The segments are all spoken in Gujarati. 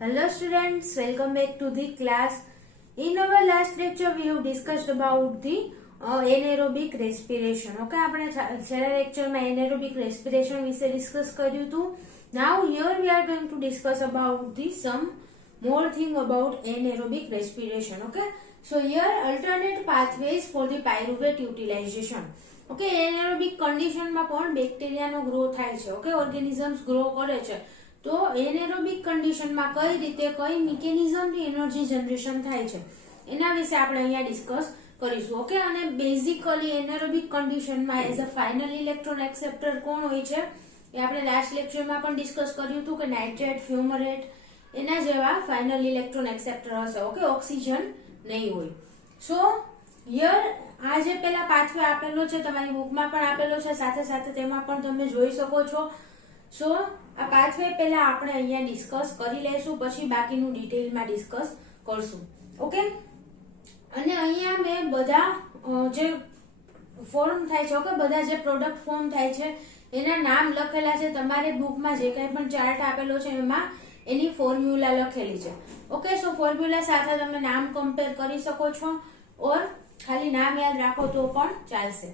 Hello students, welcome back to the class. In our last lecture we have discussed about the anaerobic respiration. Okay, આપણે છેલ્લા લેક્ચરમાં anaerobic respiration વિશે ડિસ્કસ કર્યું હતું. Now here we are going to discuss about the some more thing about anaerobic respiration. Okay, so here alternate pathways for the pyruvate utilization. Okay, anaerobic condition માં પણ બેક્ટેરિયાનો ગ્રો થાય છે. Okay, ઓર્ગેનિઝમ્સ ગ્રો કરે છે. તો એનેરોબિક કન્ડિશનમાં કઈ રીતે કઈ મિકેનિઝમથી એનર્જી જનરેશન થાય છે એના વિશે આપણે અહીંયા ડિસ્કસ કરીશું. ઓકે, અને બેઝિકલી એનેરોબિક કન્ડિશનમાં as a final electron acceptor કોણ હોય છે એ આપણે લાસ્ટ લેક્ચરમાં પણ ડિસ્કસ કર્યું હતું કે નાઇટ્રેટ, ફ્યુમરેટ એના જેવા ફાઇનલ ઇલેક્ટ્રોન એક્સેપ્ટર હશે. ઓકે, ઓક્સિજન નહીં હોય. સો હિયર આ જે પેલા પાથવે આપેલો છે તમારી બુકમાં પણ આપેલો છે, સાથે સાથે તેમાં પણ તમે જોઈ શકો છો. સો આ પાથવે પહેલા આપણે અહીંયા ડિસ્કસ કરી લઈશું, પછી બાકીનું ડિટેલમાં ડિસ્કસ કરશું. ઓકે, અને અહીંયા મેં બધા જે ફોર્મ થાય છે, ઓકે, બધા જે પ્રોડક્ટ ફોર્મ થાય છે એના નામ લખેલા છે. તમારે બુકમાં જે કંઈ પણ ચાર્ટ આપેલો છે એમાં એની ફોર્મ્યુલા લખેલી છે. ઓકે, સો ફોર્મ્યુલા સાથે તમે નામ કમ્પેર કરી શકો છો ઓર ખાલી નામ યાદ રાખો તો પણ ચાલશે.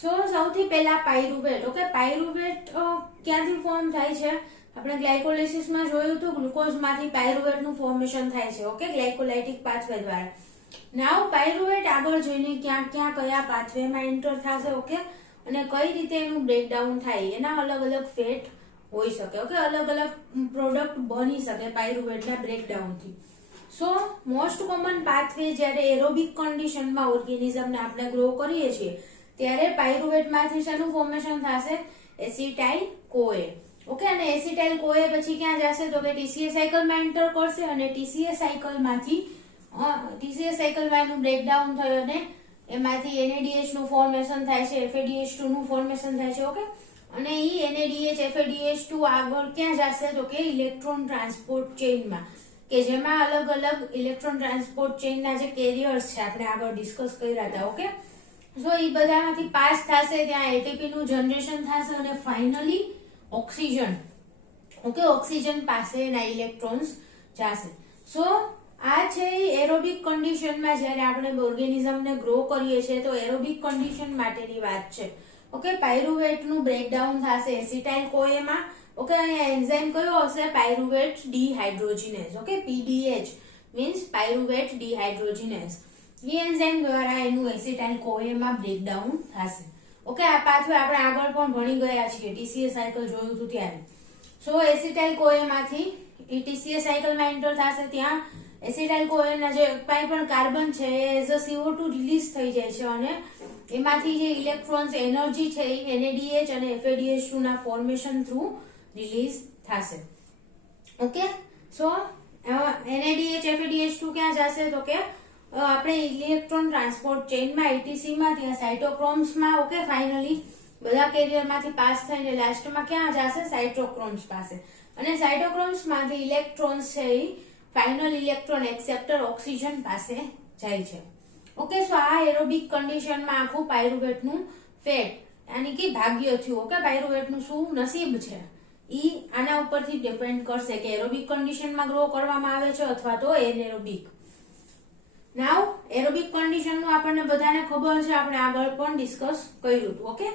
સો સૌથી પહેલા પાયરુવેટ. ઓકે, પાયરુવેટ ક્યાંથી ફોર્મ થાય છે? આપણે ગ્લાયકોલિસિસમાં જોયું હતું, ગ્લુકોઝમાંથી પાયરુવેટનું ફોર્મેશન થાય છે. ઓકે, ગ્લાયકોલાઇટિક પાથવે દ્વારા. નાવ પાયરુવેટ આગળ જઈને ક્યાં ક્યાં કયા પાથવેમાં એન્ટર થશે, ઓકે, અને કઈ રીતે એનું બ્રેકડાઉન થાય, એના અલગ અલગ ફેટ હોઈ શકે. ઓકે, અલગ અલગ પ્રોડક્ટ બની શકે પાયરુવેટના બ્રેકડાઉનથી. સો મોસ્ટ કોમન પાથવે જ્યારે એરોબિક કન્ડિશનમાં ઓર્ગેનિઝમને આપણે ગ્રો કરીએ છીએ ત્યારે પાયરુવેટમાંથી શેનું ફોર્મેશન થશે? એસિટાઇલ કોએ. ઓકે, અને એસિટાઇલ કોએ પછી ક્યાં જશે તો કે ટીસીએ સાયકલમાં એન્ટર કરશે, અને ટીસીએ સાયકલમાં એનું બ્રેકડાઉન થયું અને એમાંથી એનએડીએચ નું ફોર્મેશન થાય છે, એફએડીએચ2 નું ફોર્મેશન થાય છે. ઓકે, અને ઈ એનએડીએચ એફએડીએચ2 આગળ ક્યાં જશે તો કે ઇલેક્ટ્રોન ટ્રાન્સપોર્ટ ચેઇનમાં, કે જેમાં અલગ અલગ ઇલેક્ટ્રોન ટ્રાન્સપોર્ટ ચેઇનના જે કેરિયર્સ છે આપણે આગળ ડિસ્કસ કર્યા હતા. ઓકે, સો એ બધામાંથી પાસ થશે, ત્યાં એટીપી નું જનરેશન થશે અને ફાઇનલી ઓક્સિજન. ઓકે, ઓક્સિજન પાસે એના ઇલેક્ટ્રોન્સ જશે. સો આ છે એરોબિક કન્ડિશનમાં જ્યારે આપણે ઓર્ગેનિઝમને ગ્રો કરીએ છીએ તો એરોબિક કન્ડિશન માટેની વાત છે. ઓકે, પાયરુવેટનું બ્રેકડાઉન થશે એસિટાઇલ કોએમાં. ઓકે, અને એન્ઝાઇમ કયો હશે? Pyruvate dehydrogenase. Okay, PDH means pyruvate dehydrogenase. એ એન્ઝાઇમ દ્વારા એનું એસિટાઇલ કોએમાં બ્રેકડાઉન થશે. ઓકે, આ પાથવે આપણે આગળ પણ ભણી ગયા છીએ, ટીસીએ સાયકલ જોયું હતું ત્યારે. સો એસિટાઇલ કોએમાંથી ટીસીએ સાયકલમાં એન્ટર થશે, ત્યાં એસિટાઇલ કોએના જે કંઈ પણ કાર્બન છે એ એઝ અ CO2 રિલીઝ થઈ જાય છે અને એમાંથી જે ઇલેક્ટ્રોન્સ એનર્જી છે એ એનએડીએચ અને એફએડીએચ2 ના ફોર્મેશન થ્રુ રિલીઝ થશે. ઓકે, સો એનએડીએચ એફએડીએચ2 ક્યાં જશે તો કે આપણે ઇલેક્ટ્રોન ટ્રાન્સપોર્ટ ચેઇનમાં આઈટીસીમાં, ત્યાં સાઇટોક્રોમ્સમાં. ઓકે, ફાઇનલી બધા કેરિયરમાંથી પાસ થઈને લાસ્ટમાં ક્યાં જશે? સાઇટોક્રોમ્સ પાસે, અને સાઇટોક્રોમ્સમાંથી ઇલેક્ટ્રોન્સ છે એ ફાઇનલ ઇલેક્ટ્રોન એક્સેપ્ટર ઓક્સિજન પાસે જાય છે. ઓકે, સો આ એરોબિક કન્ડિશનમાં આખું પાયરુવેટનું ફેટ યાની કે ભાગ્ય થયું. ઓકે, પાયરુવેટનું શું નસીબ છે ઈ આના ઉપરથી ડિપેન્ડ કરશે કે એરોબિક કન્ડિશનમાં ગ્રો કરવામાં આવે છે અથવા તો એનેરોબિક. નાવ એરોબિક કન્ડિશનનું આપણને બધાને ખબર છે, આપણે આગળ પણ ડિસ્કસ કર્યું હતું. ઓકે,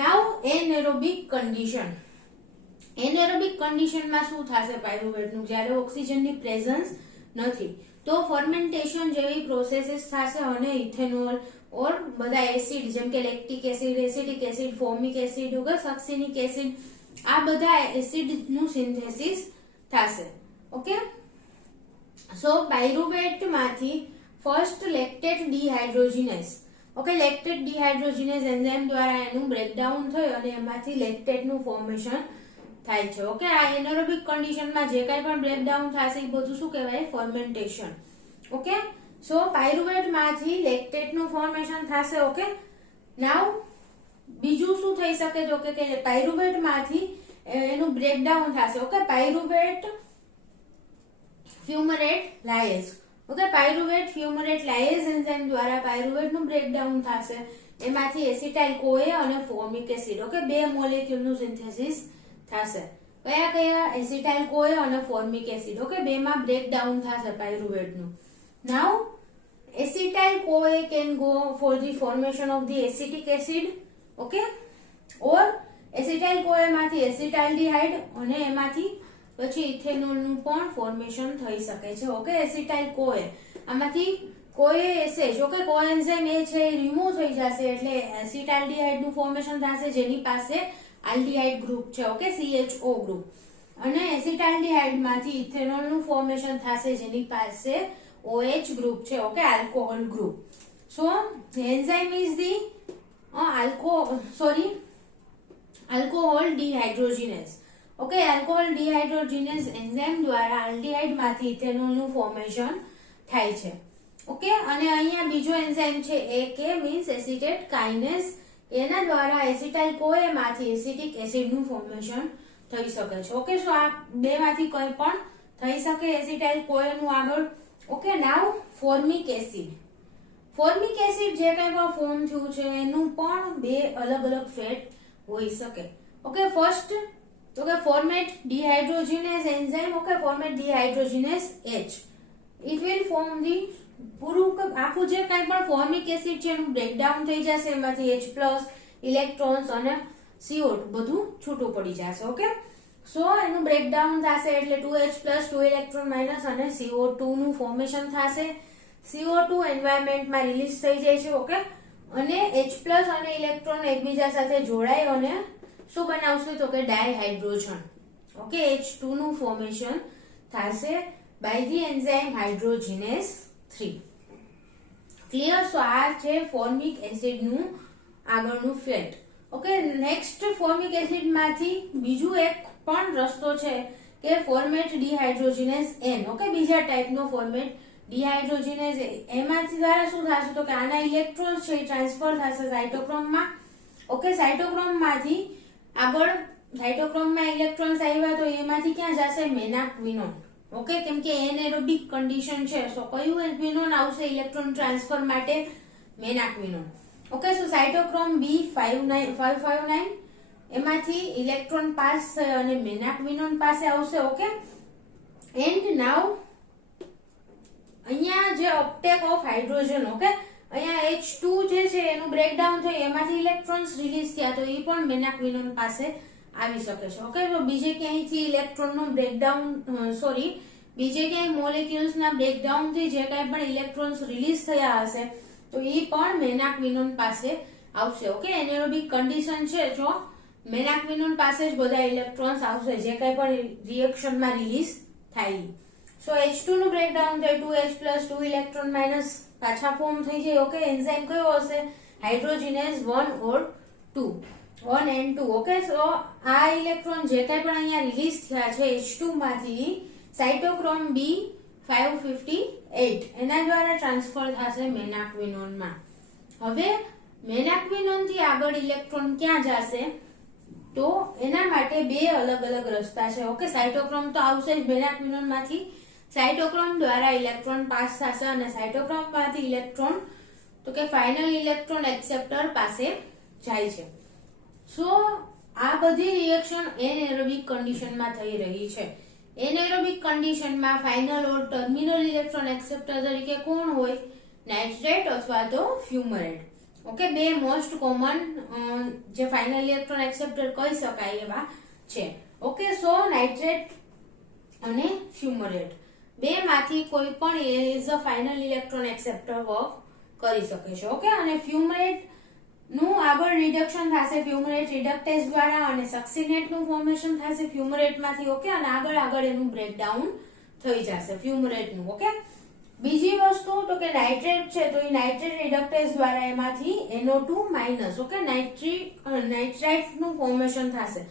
નાવ એનેરોબિક કન્ડિશન. એનેરોબિક કન્ડિશનમાં શું થશે પાયરુવેટનું? જ્યારે ઓક્સિજનની પ્રેઝન્સ નથી તો ફર્મેન્ટેશન જેવી પ્રોસેસીસ થશે અને ઇથેનોલ ઓર બધા એસિડ જેમ કે lactic acid, acidic acid, formic acid, succinic acid, આ બધા એસિડનું સિન્થેસિસ થશે. ઓકે, સો પાયરુવેટમાંથી first lactate dehydrogenase. Okay, lactate dehydrogenase enzyme દ્વારા એનું બ્રેકડાઉન થયું અને એમાંથી લેક્ટેટનું ફોર્મેશન થાય છે. ઓકે, આ એનેરોબિક કન્ડિશનમાં જે કંઈ પણ બ્રેકડાઉન થશે એ બધું શું કહેવાય? ફર્મેન્ટેશન. ઓકે, સો પાયરુવેટમાંથી લેક્ટેટનું ફોર્મેશન થશે. ઓકે, નાવ બીજું શું થઈ શકે તો કે પાયરુવેટમાંથી એનું બ્રેકડાઉન થશે. Okay, pyruvate fumarate lyase. Okay, pyruvate fumarate lyase enzyme દ્વારા પાયરુવેટનું બ્રેકડાઉન થશે, એમાંથી એસિટાઇલ કોએ અને ફોર્મિક એસિડ. ઓકે, બે મોલેક્યુલનું સિન્થેસિસ થશે. કયા કયા એસિટાઇલ કોએ અને ફોર્મિક એસિડ. ઓકે, બેમાં બ્રેકડાઉન થશે પાયરુવેટનું. નાઉ acetyl CoA can go for the formation of the acetic acid, okay, or acetyl CoA માંથી acetaldehyde અને એમાંથી પછી ઇથેનોલ નું પણ ફોર્મેશન થઈ શકે છે. ઓકે, acetyl CoA આમાંથી CoA એસેજ, ઓકે, કોએન્ઝાઇમ એ છે રિમૂવ થઈ જશે એટલે acetaldehyde નું ફોર્મેશન થશે જેની પાસે આલ્ડીહાઇડ ગ્રુપ છે. Okay, CHO group. અને acetaldehyde માંથી ઇથેનોલ નું ફોર્મેશન થશે જેની પાસે OH group છે. Okay, alcohol group. So enzyme is the alcohol dehydrogenase. Okay, alcohol dehydrogenase enzyme દ્વારા આલ્ડીહાઇડ માંથી ઇથેનોલ નું ફોર્મેશન થાય છે. ઓકે, અને અહીંયા બીજો એન્ઝાઇમ છે AK means acetate kinase. એના દ્વારા એસિટાઇલ CoA માંથી એસિટિક એસિડ નું ફોર્મેશન થઈ શકે છે. ઓકે, સો આ બે માંથી કોઈ પણ થઈ શકે એસિટાઇલ CoA નું આગળ. ઓકે, નાઉ ફોર્મિક એસિડ. ફોર્મિક એસિડ જે કંઈ પણ ફોર્મ થયું છે એનું પણ બે અલગ અલગ ફેટ હોઈ શકે. ઓકે, ફર્સ્ટ તો કે formate dehydrogenase enzyme. Okay, formate dehydrogenase H. It will form the પૂરું આખું જે કંઈ પણ ફોર્મિક એસિડ છે એનું બ્રેકડાઉન થઈ જશે, એમાંથી H+ ઇલેક્ટ્રોન્સ અને CO2 બધું છૂટું પડી જશે. ઓકે, સો એનું બ્રેકડાઉન થશે એટલે 2H+ 2 ઇલેક્ટ્રોન માઇનસ અને CO2 નું ફોર્મેશન થશે. CO2 એન્વાયરમેન્ટમાં રિલીઝ થઈ જાય છે. ઓકે, અને H+ અને ઇલેક્ટ્રોન એકબીજા સાથે જોડાય અને શું બનાવશે તો કે ડાયહાઇડ્રોજન. ઓકે, H2 નું ફોર્મેશન થશે બાય ધી એન્ઝાઇમ હાઇડ્રોજિનેઝ 3. ક્લિયર? સો આ છે ફોર્મિક એસિડ નું આગળનું fat. Okay, next formic acid માંથી બીજું એક પણ રસ્તો છે કે ફોર્મેટ ડિહાઇડ્રોજિનેઝ N. ઓકે, બીજા ટાઈપનો ફોર્મેટ ડિહાઇડ્રોજિનેઝ એમાંથી દ્વારા શું થશે તો કે આના ઇલેક્ટ્રોન્સ છે ટ્રાન્સફર થશે સાઇટોક્રોમમાં. ઓકે, સાઇટોક્રોમમાંથી આગળ સાઇટોક્રોમમાં ઇલેક્ટ્રોન્સ આવ્યા તો એમાંથી ક્યાં જશે મેનાક્વિનોન. ઓકે, કેમ કે એનએરોબિક કન્ડિશન છે, સો કયું ક્વિનોન આવશે ઇલેક્ટ્રોન ટ્રાન્સફર માટે? મેનાક્વિનોન. ઓકે, સો સાઇટોક્રોમ B559 એમાંથી ઇલેક્ટ્રોન પાસ થાય અને મેનાક્વિનોન પાસે આવશે. ઓકે, એન્ડ નાઉ અહીંયા જે અપટેક ઓફ હાઇડ્રોજન. ઓકે, અહીંયા H2 જે છે એનું બ્રેકડાઉન થઈ એમાંથી ઇલેક્ટ્રોન્સ રિલીઝ થયા તો એ પણ મેનાક્વિનોન પાસે આવી શકે છે. ઓકે, તો બીજે ક્યાંયથી ઇલેક્ટ્રોનનું બ્રેકડાઉન બીજે ક્યાંય મોલેક્યુલ્સના બ્રેકડાઉનથી જે કાંઈ પણ ઇલેક્ટ્રોન્સ રિલીઝ થયા હશે તો એ પણ મેનાક્વિનોન પાસે આવશે. ઓકે, એનેરોબિક કન્ડિશન છે જો મેનાક્વિનોન પાસે જ બધા ઇલેક્ટ્રોન્સ આવશે જે કાંઈ પણ રિએક્શનમાં રિલીઝ થાય. સો H2 નું બ્રેકડાઉન થાય 2H+ 2 ઇલેક્ટ્રોન માઇનસ પાછા ફોર્મ થઈ જાય. ઓકે, એન્ઝાઇમ કયો હશે? હાઇડ્રોજિનેઝ 1 or 2, 1 and 2. ઓકે, સો આ ઇલેક્ટ્રોન જે કાંઈ પણ અહીંયા રિલીઝ થયા છે H2 માંથી સાઇટોક્રોમ B558 એના દ્વારા ટ્રાન્સફર થશે મેનાક્વિનોનમાં. હવે મેનાક્વિનોન થી આગળ ઇલેક્ટ્રોન ક્યાં જશે તો એના માટે બે અલગ અલગ રસ્તા છે. ઓકે, સાઇટોક્રોમ તો આવશે જ મેનાક્વિનોન માંથી. સાઇટોક્રોમ દ્વારા ઇલેક્ટ્રોન પાસ થશે અને સાઇટોક્રોમ માંથી ઇલેક્ટ્રોન તો કે ફાઇનલ ઇલેક્ટ્રોન એક્સેપ્ટર પાસે જાય છે. સો આ બધી રિએક્શન એનએરોબિક કન્ડિશનમાં થઈ રહી છે. એનએરોબિક કન્ડિશનમાં ફાઇનલ ઓર ટર્મિનલ ઇલેક્ટ્રોન એક્સેપ્ટર તરીકે કોણ હોય? નાઇટ્રેટ અથવા તો ફ્યુમરેટ. ઓકે, બે મોસ્ટ કોમન જે ફાઇનલ ઇલેક્ટ્રોન એક્સેપ્ટર કહી શકાય એવા છે. ઓકે, સો નાઇટ્રેટ અને ફ્યુમરેટ બે માંથી કોઈ પણ as a final electron acceptor work કરી શકે છે. ઓકે, અને ફ્યુમરેટ નું આગળ રિડક્શન થશે ફ્યુમરેટ રિડક્ટેઝ દ્વારા અને સક્સિનેટ નું ફોર્મેશન થશે ફ્યુમરેટ માંથી. ઓકે, અને આગળ એનું બ્રેકડાઉન થઈ જશે ફ્યુમરેટ નું. ઓકે, બીજી વસ્તુ તો કે નાઇટ્રેટ છે તો એ નાઇટ્રેટ રિડક્ટેઝ દ્વારા એમાંથી NO2 માઇનસ. ઓકે, નાઇટ્રાઇટ નું ફોર્મેશન થશે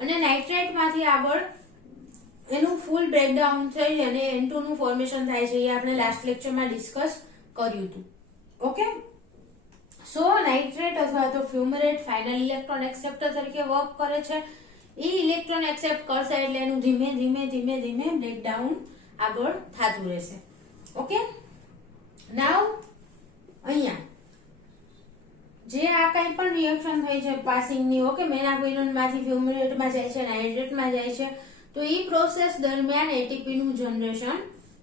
અને નાઇટ્રેટ માંથી આગળ એનું ફૂલ બ્રેકડાઉન થઈ અને N2 નું ફોર્મેશન થાય છે. એ આપણે લાસ્ટ લેક્ચરમાં ડિસ્કસ કર્યું હતું. ઓકે, સો નાઇટ્રેટ અથવા તો ફ્યુમરેટ ફાઇનલ ઇલેક્ટ્રોન એક્સેપ્ટર તરીકે વર્ક કરે છે. એ ઇલેક્ટ્રોન એક્સેપ્ટ કરશે એટલે એનું ધીમે ધીમે બ્રેકડાઉન આગળ થતું રહેશે. ઓકે, નાઉ અહીંયા જે આ કઈ પણ રિએક્શન થઈ છે પાસિંગ ની, ઓકે, મેનાક્વિનોન માંથી ફ્યુમિરેટ માં જાય છે, નાઇટ્રેટ માં જાય છે, તો ઈ પ્રોસેસ દરમિયાન એટીપી નું જનરેશન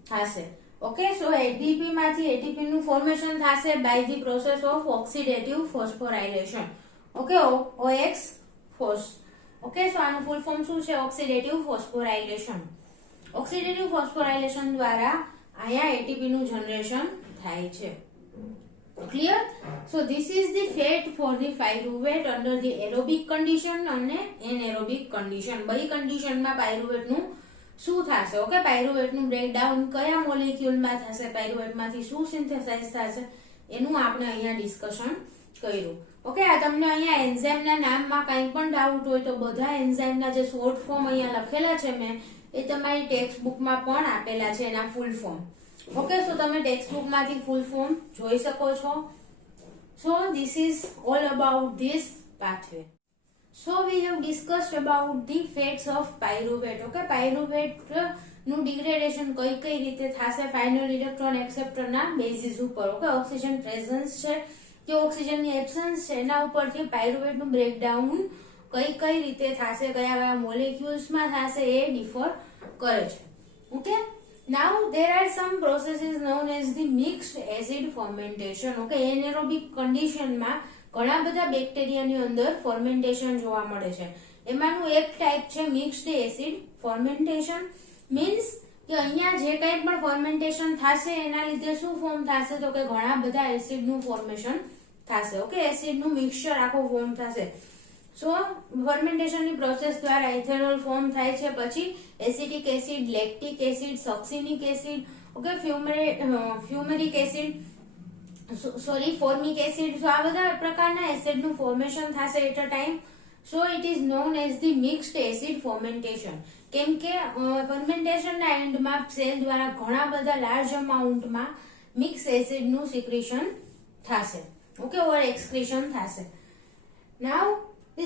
થશે. ઓકે, સો એટીપી માંથી એટીપી નું ફોર્મેશન થશે by the process of oxidative phosphorylation. Okay, OX phos. Okay, so આનું ફૂલ ફોર્મ શું છે? ઓક્સિડેટિવ ફોસ્ફોરાઇલેશન. ઓક્સિડેટિવ ફોસ્ફોરાઇલેશન દ્વારા અહીંયા એટીપી નું જનરેશન થાય છે. Clear? So this is the fate for the pyruvate under the aerobic condition અને anaerobic condition. બધી કન્ડિશન માં પાયરુવેટ નું શું થશે? ઓકે, પાયરુવેટ નું બ્રેકડાઉન કયા મોલેક્યુલ માં થશે, પાયરુવેટ માંથી શું સિન્થેસાઇઝ થશે, એનું આપણે અહીંયા ડિસ્કશન કર્યું. ઓકે, આ તમને અહીંયા એન્ઝાઇમ ના નામમાં કંઈ પણ ડાઉટ હોય તો બધા એન્ઝાઇમ ના જે શોર્ટ ફોર્મ અહીંયા લખેલા છે મેં, એ તમારી ટેક્સ્ટ બુકમાં પણ આપેલા છે, એના ફૂલ ફોર્મ. ઓકે, સો તમે ટેક્સ્ટ બુક માંથી ફૂલ ફોર્મ જોઈ શકો છો. સો this is all about this pathway. So we have discussed about the fats of pyruvate. Okay, pyruvate નું ડિગ્રેડેશન કઈ કઈ રીતે થશે ફાઇનલ ઇલેક્ટ્રોન એક્સેપ્ટર ના બેઝિસ ઉપર. ઓકે, ઓક્સિજન પ્રેઝન્સ છે કે ઓક્સિજન ની એબ્સન્સ છે, એના ઉપરથી પાયરુવેટ નું બ્રેકડાઉન કઈ કઈ રીતે થશે, કયા કયા મોલેક્યુલ્સ માં થશે, એ ડિફર કરે છે. Okay, now there are some processes known as the mixed acid fermentation. Okay, anaerobic condition માં ઘણા બધા બેક્ટેરિયાની અંદર ફર્મેન્ટેશન જોવા મળે છે. એમાંનું એક ટાઈપ છે મિક્સ્ડ એસિડ ફર્મેન્ટેશન. મીન્સ કે અહીંયા જે કંઈ પણ ફર્મેન્ટેશન થશે એના લીધે શું ફોર્મ થશે, તો કે ઘણા બધા એસિડ નું ફોર્મેશન થશે. ઓકે, એસિડ નું મિક્સચર આખું ફોર્મ થશે. સો ફર્મેન્ટેશન ની પ્રોસેસ દ્વારા ઇથેનોલ ફોર્મ થાય છે, પછી acetic acid, lactic acid, succinic acid, okay, fumaric acid, formic acid. So આ બધા પ્રકારના એસિડ નું ફોર્મેશન થશે at a time. So it is known as the mixed acid fermentation. કેમ કે ફર્મેન્ટેશન ના એન્ડમાં સેલ દ્વારા ઘણા બધા લાર્જ અમાઉન્ટમાં મિક્સ એસિડ નું સિક્રેશન થશે. ઓકે, ઓર એક્સક્રીશન થશે. નાઉ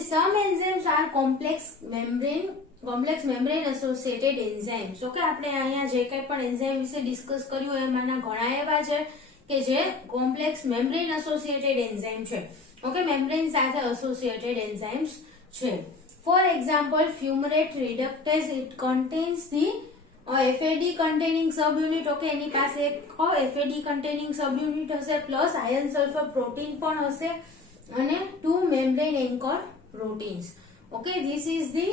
some enzymes are complex membrane associated enzymes. Okay, આપણે અહીંયા જે કંઈ પણ એન્ઝાઇમ વિશે ડિસ્કસ કર્યું એમાંના ઘણા એવા છે કે જે કોમ્પ્લેક્સ મેમ્બ્રેન એસોસિએટેડ એન્ઝાઇમ છે. ઓકે, મેમ્બ્રેન સાથે એસોસિએટેડ એન્ઝાઇમ્સ છે. For example, fumarate reductase, it contains the FAD containing subunit. Okay, એની પાસે એક FAD containing subunit હશે, પ્લસ આયર્ન સલ્ફર પ્રોટીન પણ હશે અને 2 membrane anchor proteins. Okay, this is the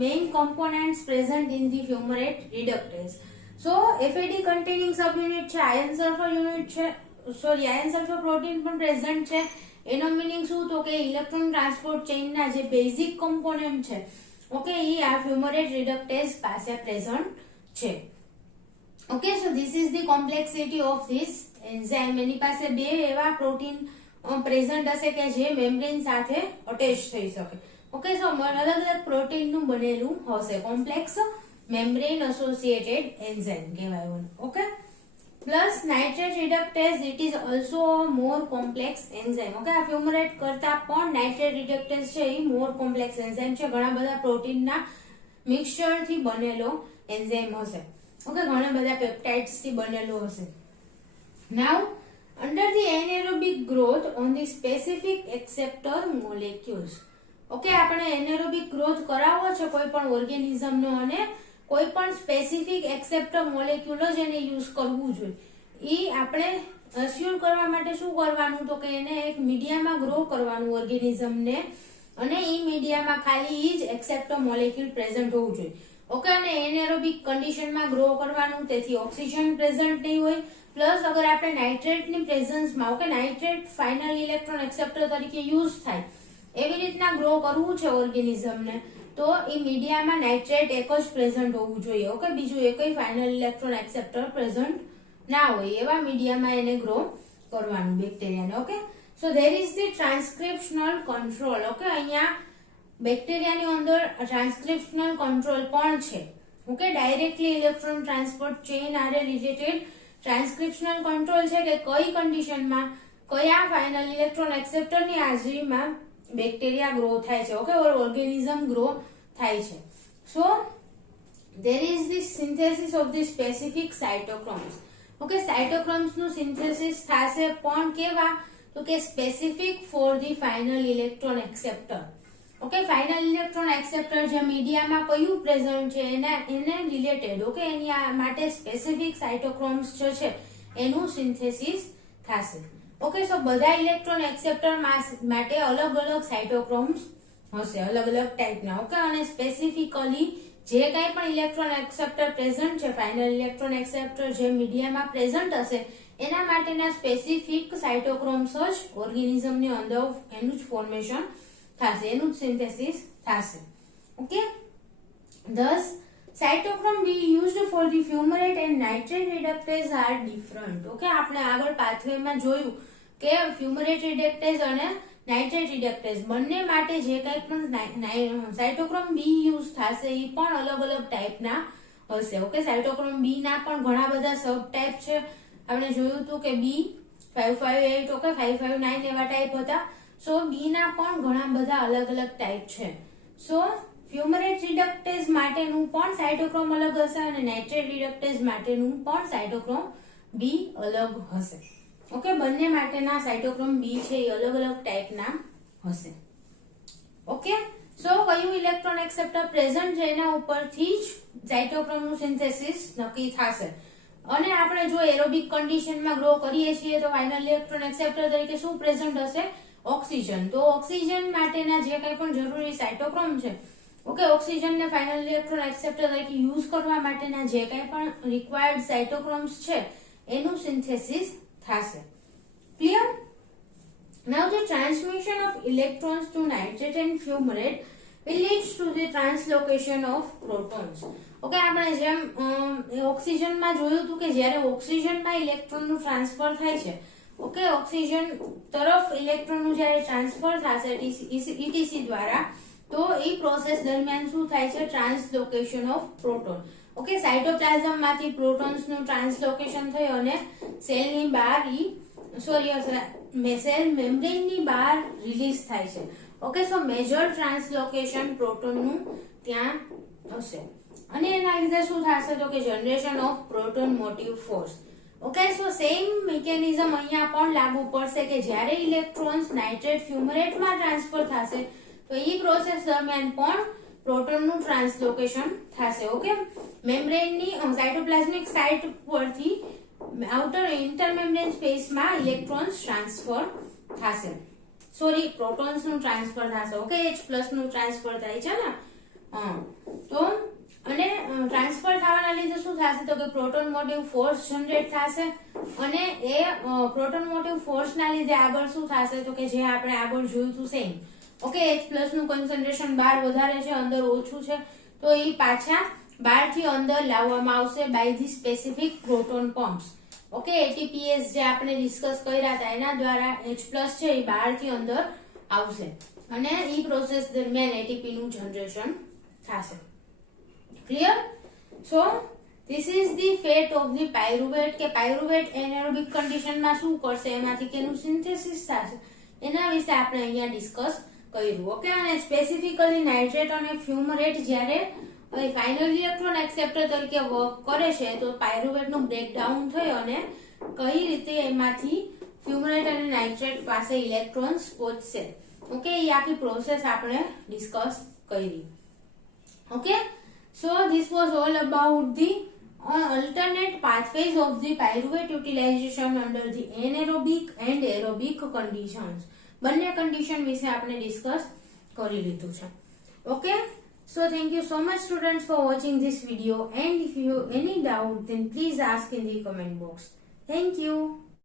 main components present in the fumarate reductase. So FAD containing subunit છે, iron sulfur unit છે, sorry iron sulfur protein પણ present છે. એનો મીનિંગ શું, તો કે ઇલેક્ટ્રોન ટ્રાન્સપોર્ટ ચેઇન ના જે બેઝિક કમ્પોનન્ટ છે, ઓકે, એ આ ફ્યુમરેટ રિડક્ટેઝ પાસે પ્રેઝન્ટ છે. Okay, so this is the complexity of this enzyme. એની પાસે બે એવા પ્રોટીન પ્રેઝન્ટ હશે કે જે મેમ્બ્રેન સાથે અટેચ થઈ શકે. ઓકે, સો અલગ અલગ પ્રોટીન નું બનેલું હશે. કોમ્પ્લેક્સ મેમ્બ્રેન એસોસિએટેડ એન્ઝાઇમ કહેવાય. Okay, plus nitrate reductase, it is also more complex enzyme. Okay, આ ફ્યુમરેટ કરતા પણ નાઇટ્રેટ રિડક્ટેઝ છે એ મોર કોમ્પ્લેક્સ એન્ઝાઇમ છે. ઘણા બધા પ્રોટીનના મિક્સચર થી બનેલો એન્ઝાઇમ હશે. ઓકે, ઘણા બધા પેપ્ટાઇડ્સ થી બનેલો હશે. નાઉ under the anaerobic growth on the specific acceptor molecules. Okay, આપણે એનેરોબિક ગ્રોથ કરાવવો છે કોઈ પણ ઓર્ગેનિઝમ નો અને કોઈ પણ સ્પેસિફિક એક્સેપ્ટર મોલેક્યુલ જ એને યુઝ કરવું જોઈએ. ઈ આપણે અસ્યુર કરવા માટે શું કરવાનું, તો કે એને એક મીડિયામાં ગ્રો કરવાનું ઓર્ગેનિઝમ ને, અને ઈ મીડિયામાં ખાલી ઈ જ એક્સેપ્ટર મોલેક્યુલ પ્રેઝન્ટ હોવું જોઈએ. ઓકે, અને એનેરોબિક કન્ડિશનમાં ગ્રો કરવાનું, તેથી ઓક્સિજન પ્રેઝન્ટ નહીં હોય. પ્લસ અગર આપણે નાઇટ્રેટ ની પ્રેઝન્સમાં, okay, nitrate final electron acceptor તરીકે યુઝ થાય એવી રીતના ગ્રો કરવું છે ઓર્ગેનિઝમને, તો એ મીડિયામાં નાઇટ્રેટ એક જ પ્રેઝન્ટ હોવું જોઈએ. ઓકે, બીજું એકય ફાઇનલ ઇલેક્ટ્રોન એક્સેપ્ટર પ્રેઝન્ટ ના હોય એવા મીડિયામાં એને ગ્રો કરવાનું બેક્ટેરિયાને. Okay, so there is the transcriptional control. Okay, અહીંયા બેક્ટેરિયાની અંદર ટ્રાન્સક્રિપ્શનલ કંટ્રોલ પણ છે. Okay, directly electron transport chain are related transcriptional control છે કે કઈ કન્ડિશનમાં કયા ફાઇનલ ઇલેક્ટ્રોન એક્સેપ્ટરની હાજરીમાં બેક્ટેરિયા ગ્રો થાય છે. ઓકે, ઓર્ગેનિઝમ ગ્રો થાય છે. So there is this synthesis of the specific cytochromes. Okay, cytochromes નું સિન્થેસિસ થશે પણ કેવા, તો કે specific for the final electron acceptor. Okay, final electron acceptor જે મીડિયામાં કયું પ્રેઝન્ટ છે એને રિલેટેડ, ઓકે, એની માટે સ્પેસિફિક સાઇટોક્રોમ્સ જે છે એનું સિન્થેસિસ થશે. ઓકે, સો બધા ઇલેક્ટ્રોન એક્સેપ્ટર માટે અલગ અલગ સાઇટોક્રોમ્સ હશે, અલગ અલગ ટાઈપના. ઓકે, અને સ્પેસિફિકલી જે કઈ પણ ઇલેક્ટ્રોન એક્સેપ્ટર પ્રેઝન્ટ છે, ફાઇનલ ઇલેક્ટ્રોન એક્સેપ્ટર જે મીડિયામાં પ્રેઝન્ટ હશે એના માટેના સ્પેસિફિક સાઇટોક્રોમ્સ જ ઓર્ગેનિઝમની અંદર એનું જ ફોર્મેશન થશે, એનું જ સિન્થેસિસ થશે. Okay, thus cytochrome we used for the fumarate and nitrate reductase are different. Okay, આપણે આગળ પાથવેમાં જોયું કે ફ્યુમરેટ રિડક્ટેઝ અને નાઇટ્રેટ રિડક્ટેઝ બંને માટે જે કંઈ પણ સાઇટોક્રોમ બી યુઝ થશે એ પણ અલગ અલગ ટાઈપના હશે. ઓકે, સાઇટોક્રોમ બી ના પણ ઘણા બધા સબ ટાઈપ છે. આપણે જોયું હતું કે બી 558, ઓકે, 559 એવા ટાઈપ હતા. સો બી ના પણ ઘણા બધા અલગ અલગ ટાઈપ છે. સો ફ્યુમરેટ રિડક્ટેઝ માટેનું પણ સાઇટોક્રોમ અલગ હશે અને નાઇટ્રેટ રિડક્ટેઝ માટેનું પણ સાઇટોક્રોમ બી અલગ હશે. ઓકે, બંને માટેના સાઇટોક્રોમ બી છે એ અલગ અલગ ટાઈપના હશે. ઓકે, સો કયું ઇલેક્ટ્રોન એક્સેપ્ટર પ્રેઝન્ટ છે એના ઉપરથી જ સાઇટોક્રોમનું સિન્થેસિસ નક્કી થશે. અને આપણે જો એરોબિક કન્ડિશનમાં ગ્રો કરીએ છીએ તો ફાઇનલ ઇલેક્ટ્રોન એક્સેપ્ટર તરીકે શું પ્રેઝન્ટ હશે? ઓક્સિજન. તો ઓક્સિજન માટેના જે કંઈ પણ જરૂરી સાઇટોક્રોમ છે, ઓકે, ઓક્સિજનને ફાઇનલ ઇલેક્ટ્રોન એક્સેપ્ટર તરીકે યુઝ કરવા માટેના જે કંઈ પણ રિક્વાયર્ડ સાઇટોક્રોમ્સ છે એનું સિન્થેસિસ થશે. Clear? Now the transmission of electrons to nitrate and fumarate will lead to the translocation of protons. Okay, આપણે જેમ ઓક્સિજનમાં જોયું હતું કે જ્યારે ઓક્સિજનમાં ઇલેક્ટ્રોનનું ટ્રાન્સફર થાય છે, ઓકે, ઓક્સિજન તરફ ઇલેક્ટ્રોનનું જ્યારે ટ્રાન્સફર થશે ઇટીસી દ્વારા, તો એ પ્રોસેસ દરમિયાન શું થાય છે? ટ્રાન્સલોકેશન ઓફ પ્રોટોન. ઓકે, સાઇટોપ્લાઝમ માંથી પ્રોટોન્સનું ટ્રાન્સલોકેશન થઈ અને સેલની બહાર સેલ મેમ્બ્રેનની બહાર રિલીઝ થાય છે. ઓકે, સો મેજર ટ્રાન્સલોકેશન પ્રોટોનનું ત્યાં થશે અને એના લીધે શું થશે તો કે generation of proton motive force. Okay, so same mechanism અહીંયા પણ લાગુ પડશે કે જ્યારે ઇલેક્ટ્રોન્સ નાઇટ્રેટ ફ્યુમરેટમાં ટ્રાન્સફર થશે તો એ પ્રોસેસ દરમિયાન પણ પ્રોટોનનું ટ્રાન્સલોકેશન થશે. ઓકે, મેમ્બ્રેનની સાઇટોપ્લાઝમિક સાઇટ પરથી આઉટર ઇન્ટરમેમ્બ્રેન સ્પેસમાં ઇલેક્ટ્રોન્સ ટ્રાન્સફર થશે. સોરી, પ્રોટોન્સનું ટ્રાન્સફર થશે. ઓકે, H+ નું ટ્રાન્સફર થાય છે ને. તો અને ટ્રાન્સફર થવાના લીધે શું થશે તો કે પ્રોટોન મોટિવ ફોર્સ જનરેટ થશે અને એ પ્રોટોન મોટિવ ફોર્સના લીધે આગળ શું થશે તો કે જે આપણે આગળ જોયું હતું સેમ. ઓકે, H+ નું કોન્સન્ટ્રેશન બહાર વધારે છે, અંદર ઓછું છે, તો એ પાછા બહારથી અંદર લાવવામાં આવશે by the specific proton pumps. Okay, ATPase જે આપણે ડિસ્કસ કર્યા હતા એના દ્વારા H+ છે એ બહારથી અંદર આવશે અને એ પ્રોસેસ દરમિયાન એટીપી નું જનરેશન થશે. Clear? So this is the fat of the pyruvate કે પાયરુવેટ એનેરોબિક કન્ડિશનમાં શું કરશે, એમાંથી કેનું સિન્થેસિસ થશે એના વિશે આપણે અહીંયા ડિસ્કસ કર્યું. ઓકે, અને સ્પેસિફિકલી નાઇટ્રેટ અને ફ્યુમરેટ જ્યારે ફાઇનલ ઇલેક્ટ્રોન એક્સેપ્ટર તરીકે વર્ક કરે છે તો પાયરુવેટ નું બ્રેકડાઉન થયો અને કઈ રીતે એમાંથી ફ્યુમરેટ અને નાઇટ્રેટ પાસે ઇલેક્ટ્રોન્સ પહોંચશે. ઓકે, એ આખી પ્રોસેસ આપણે ડિસ્કસ કરી. Okay, so this was all about the alternate pathways of the pyruvate utilization under the anaerobic and aerobic conditions. બંને કન્ડિશન વિશે આપણે ડિસ્કસ કરી લીધું છે. Okay, so thank you so much students for watching this video, and if you have any doubt then please ask in the comment box. Thank you.